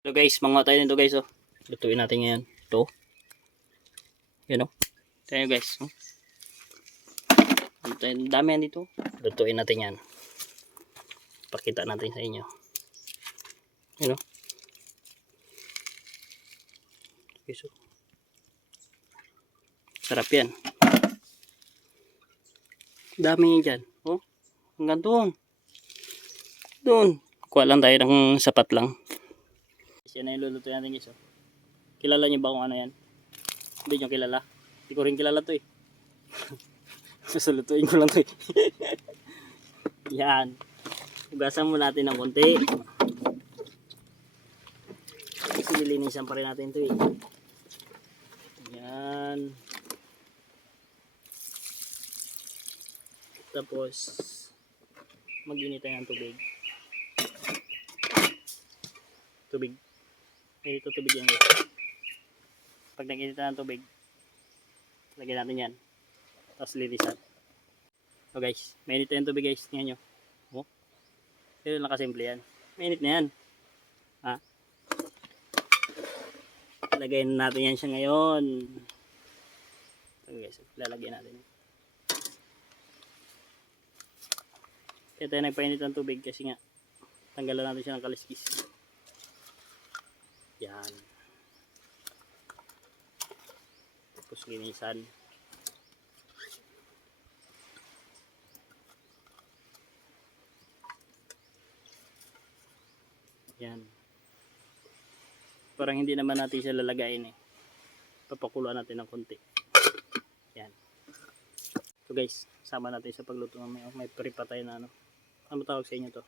So guys, mga tayo nito guys, oh. Lutuin natin ngayon. Ito. Yan oh. Tayo guys, oh. Dami yan dito. Lutuin natin yan. Pakita natin sa inyo. Yan oh. Guys, oh. Sarap yan. Dami yan dyan. Oh. Hanggang doon. Doon. Kuha lang tayo ng sapat lang. Yan na yung lulutuin natin guys, oh. Kilala niyo ba kung ano yan? Hindi nyo kilala. Hindi ko rin kilala to eh. Sasalutuin ko lang to eh. Yan. Hugasan mo natin ng konti. Kasi nilinisan pa rin natin to eh. Yan. Tapos mag-init tayo ng tubig. Tubig. Ay, ito tubig yan guys. Pag nag-init na ng tubig, lagyan natin yan. Tapos lilisan. So guys, mainit na yung tubig guys. Tingnan nyo. Oh. Ito lang kasimple yan. Mainit na yan. Ha? Lagayin natin yan siya ngayon. So guys, lalagyan natin. Kaya tayo nagpainit ng tubig kasi nga tanggalan natin siya ng kaliskis. Yan. Tapos linisan. Yan. Parang hindi naman natin siya lalagayin eh. Papakuluan natin ng konti. Yan. So guys, sama natin sa pagluto ng may pre-pa tayo na ano. Ano tawag sa inyo to?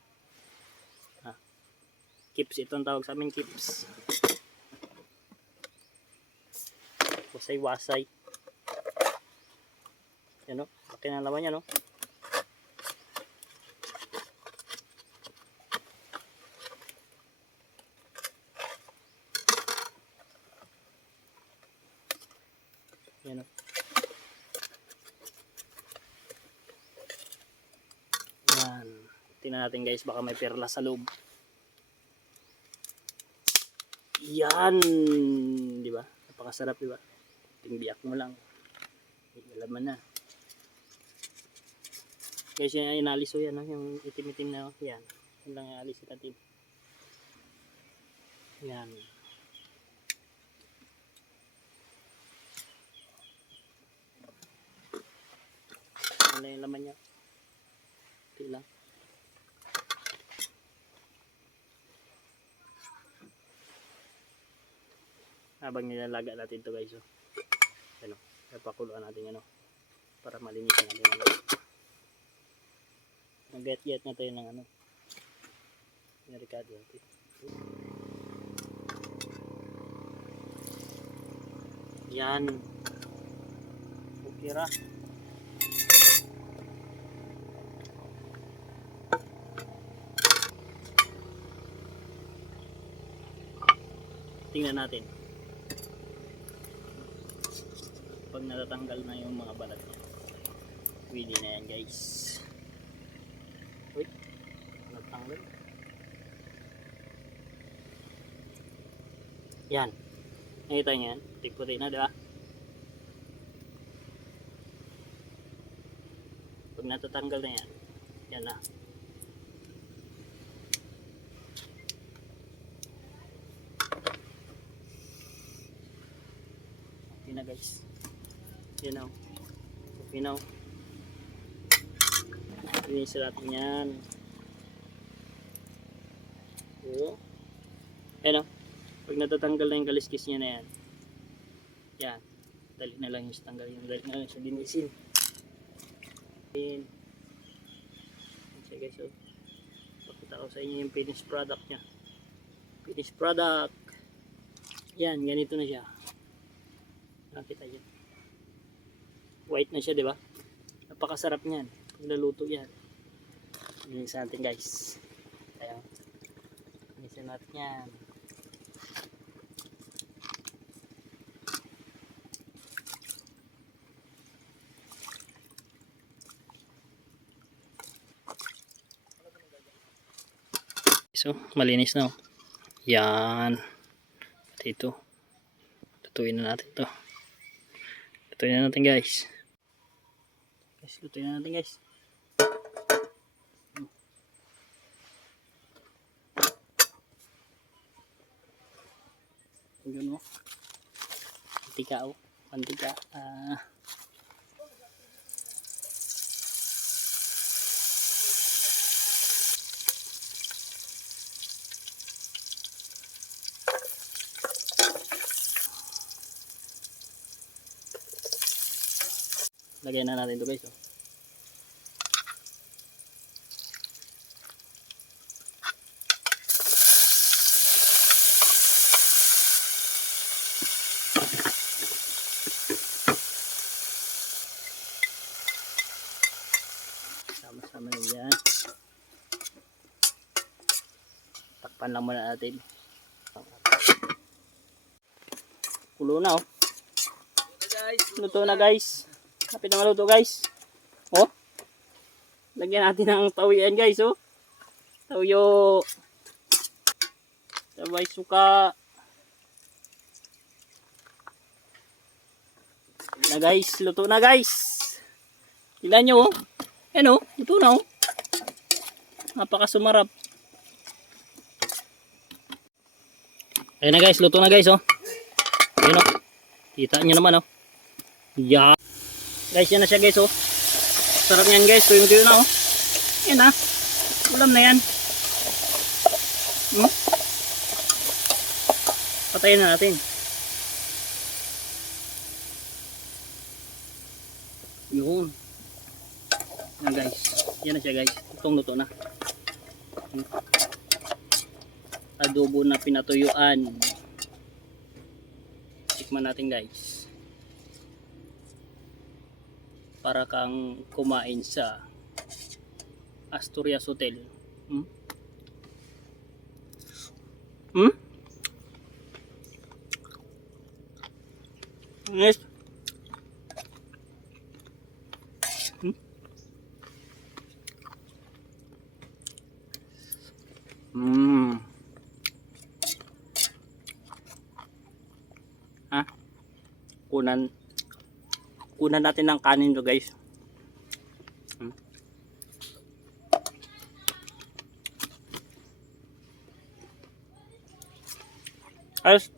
Ha? Kips. Ito ang tawag sa amin, kips. Wasay-wasay. Yan o. Laki na laman yan o. Yan o. Yan. Tingnan natin guys, baka may perla sa loob. Yan. Diba? Napakasarap diba? Tingbiak mo lang. Alam na. Guys, yan ay inalis o yan. No? Yung itim-itim na. Yan. Yan lang inalis natin. Yan. Ano yung laman niya? Ito lang. Habang nilalaga natin ito guys. Oh. Ano, napakuluan natin ano para malinisan natin ano. Nag-get-get na tayo ng ano. Narikado natin. Yan. Ukira. Tingnan natin. Pag natatanggal na yung mga balat niya, pwede na yan guys. Uy, natanggal. Yan, nakita nyo yan, puti na diba? Pag natatanggal na yan, yan na. Okay na guys. Yan o. Okay na o. Linisin natin yan. O. Yan o. Pag natatanggal na yung kaliskis niya na yan. Yan. Dali na lang yung tanggal yung dali na lang sa linisin. Yan. Yan siya guys o. Pakita ko sa inyo yung finished product niya. Finished product. Yan. Ganito na siya. Nakita dyan. White na siya, di ba? Napakasarap niyan. Pag naluto yan. Linisan natin guys. Ayan. Linisan natin yan. So, malinis na. Yan. At ito. Lutuin na natin ito. Lutuin na natin guys. Lutuin na natin guys. Yun o. Mantika o. Mantika. Lagyan na natin ito guys. Oh. Sama-sama na yan. Takpan lang muna natin. Kulo na oh. Luto na guys. Kapit na maluto guys. Oh. Lagyan natin ng tawian guys oh. Tawyo. Sabay suka. Na guys, luto na guys. Tingnan nyo oh. Ayan oh, luto na oh. Napakasumarap. Ayan na guys, luto na guys oh. Ayan oh. Kita nyo naman oh. Yeah. Guys, yan na siya guys oh. Sarap yan guys, tuyong-tuyo na oh. Yan na. Ulam na yan. Patayin na natin. Yun. Yan guys. Yan na siya guys. Itong luto na. Adobo na pinatuyuan. Tikman natin guys. Para kang kumain sa Asturias Hotel. Yes. Ha? Kunan natin ng kanin to guys. Ayos.